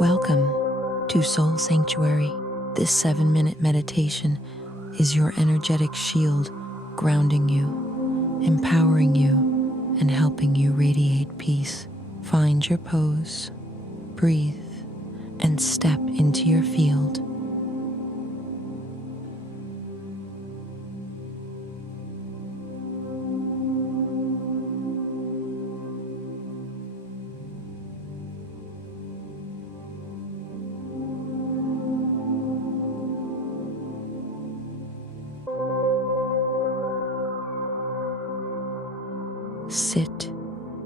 Welcome to Soul Sanctuary. This 7-minute meditation is your energetic shield, grounding you, empowering you, and helping you radiate peace. Find your pose, breathe, and step into your field. Sit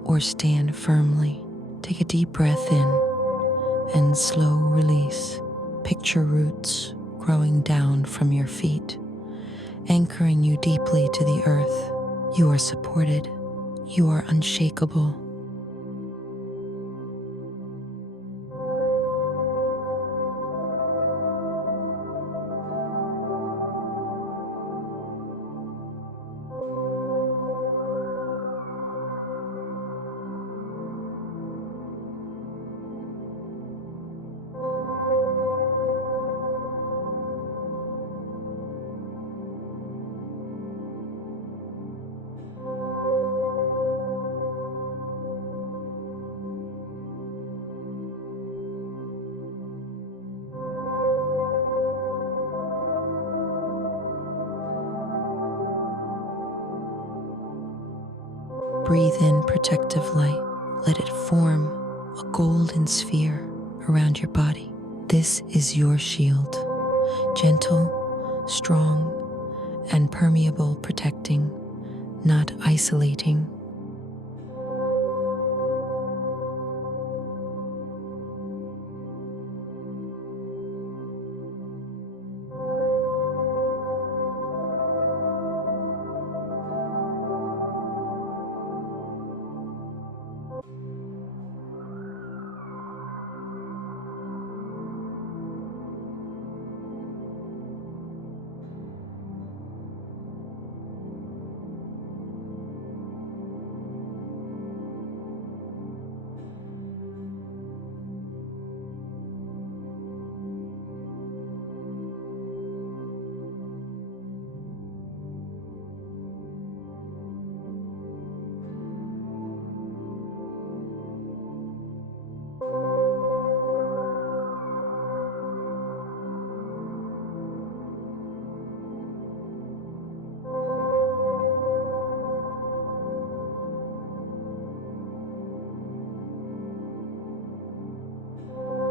or stand firmly. Take a deep breath in and slow release. Picture roots growing down from your feet, anchoring you deeply to the earth. You are supported. You are unshakable. Breathe in protective light. Let it form a golden sphere around your body. This is your shield, gentle, strong, and permeable, protecting, not isolating.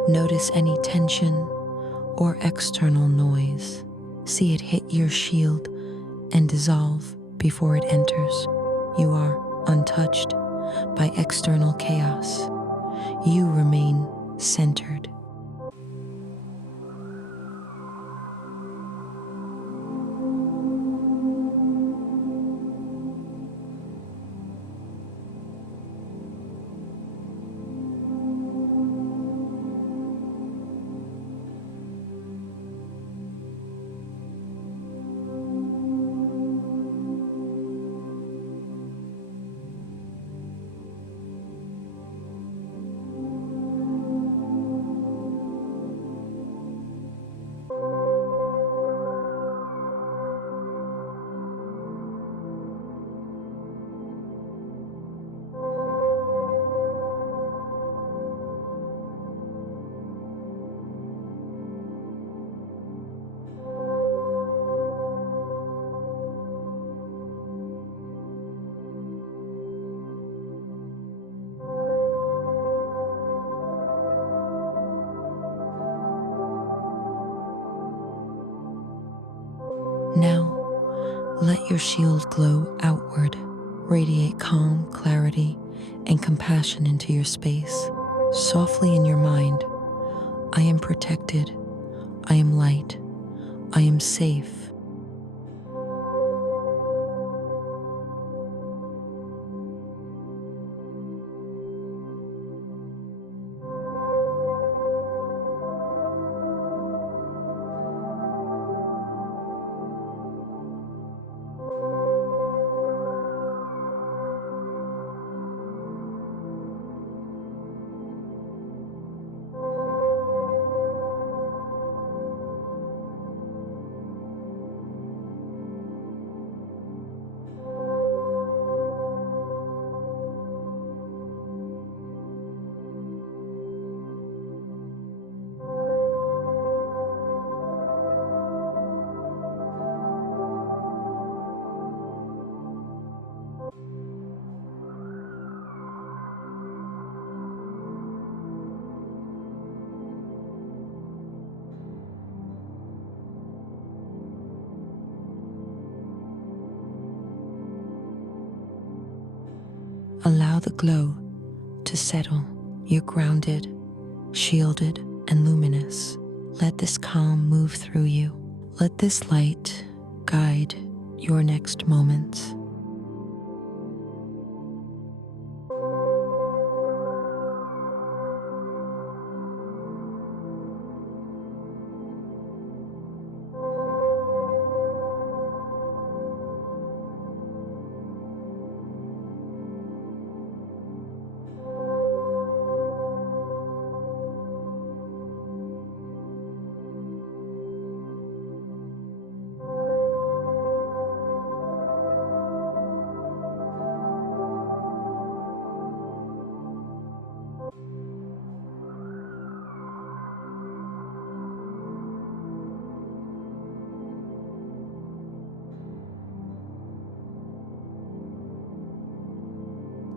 Notice any tension or external noise. See it hit your shield and dissolve before it enters. You are untouched by external chaos. You remain centered. Now, let your shield glow outward, radiate calm, clarity, and compassion into your space. Softly in your mind, I am protected, I am light, I am safe. the glow to settle. You're grounded, shielded, and luminous. Let this calm move through you. Let this light guide your next moments.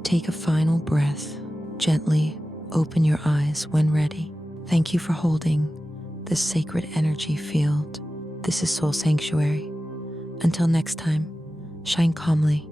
Take a final breath. Gently open your eyes when ready. Thank you for holding this sacred energy field. This is Soul Sanctuary. Until next time, shine calmly